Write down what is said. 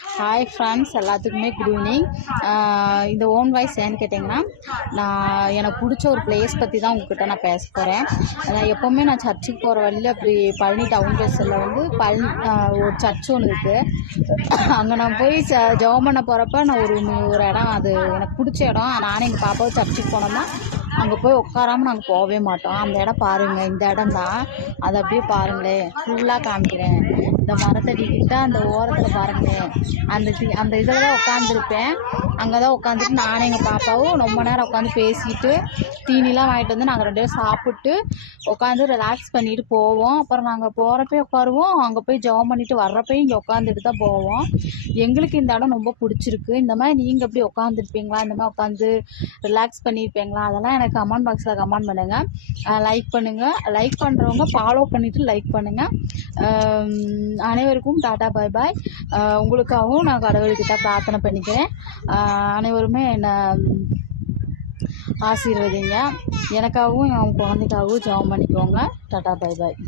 Hi friends, எல்லாத்துக்குமே good evening. இந்த own voice ஏன்னு கேட்டிங்கன்னா, நான் எனக்கு பிடிச்ச ஒரு பிளேஸ் பற்றி தான் உங்ககிட்ட நான் பேச போகிறேன். எப்போவுமே நான் சர்ச்சுக்கு போகிற வழியில் அப்படி பழனி டவுன் பஸ்ஸில் வந்து ஒரு சர்ச் ஒன்று இருக்குது. அங்கே நான் போய் ஜெபம் பண்ண போகிறப்ப நான் ஒரு இடம், அது எனக்கு பிடிச்ச இடம். நானும் எங்கள் பாப்பாவும் சர்ச்சுக்கு போனோம்னா அங்கே போய் உட்காராமல் நாங்கள் போகவே மாட்டோம். அந்த இடம் பாருங்கள், இந்த இடம் தான். அதை அப்படியே பாருங்களேன், ஃபுல்லாக காமிக்கிறேன். இந்த மரத்தடிக்கிட்ட அந்த ஓரத்தில் பாருங்களேன், அந்த இதில் தான் உட்காந்துருப்பேன். அங்கே தான் உட்காந்துட்டு நானும் எங்கள் பாப்பாவும் ரொம்ப நேரம் உட்காந்து பேசிட்டு தீனிலாம் வாங்கிட்டு வந்து நாங்கள் 2 பேரும் சாப்பிட்டு உட்காந்து ரிலாக்ஸ் பண்ணிட்டு போவோம். அப்புறம் நாங்கள் போகிறப்ப உட்காருவோம், அங்கே போய் ஜெபம் பண்ணிட்டு வர்றப்பையும் இங்கே உட்காந்துட்டு தான் போவோம். எங்களுக்கு இந்த இடம் ரொம்ப பிடிச்சிருக்கு. இந்த மாதிரி நீங்கள் எப்படி உட்காந்துருப்பீங்களா, இந்த மாதிரி உட்காந்து ரிலாக்ஸ் பண்ணியிருப்பீங்களா, அதெல்லாம் எனக்கு கமெண்ட் பாக்ஸில் கமெண்ட் பண்ணுங்கள். லைக் பண்ணுங்கள். லைக் பண்ணுறவங்க ஃபாலோ பண்ணிவிட்டு லைக் பண்ணுங்கள். அனைவருக்கும் டாட்டா பாய் பாய். உங்களுக்காகவும் நான் கடவுள்கிட்ட பிரார்த்தனை பண்ணிக்கிறேன். அனைவருமே என்னை ஆசீர்வதிங்க. எனக்காகவும் என் குழந்தைக்காகவும் ஜெபம் பண்ணிக்கோங்க. டாட்டா பாய் பாய்.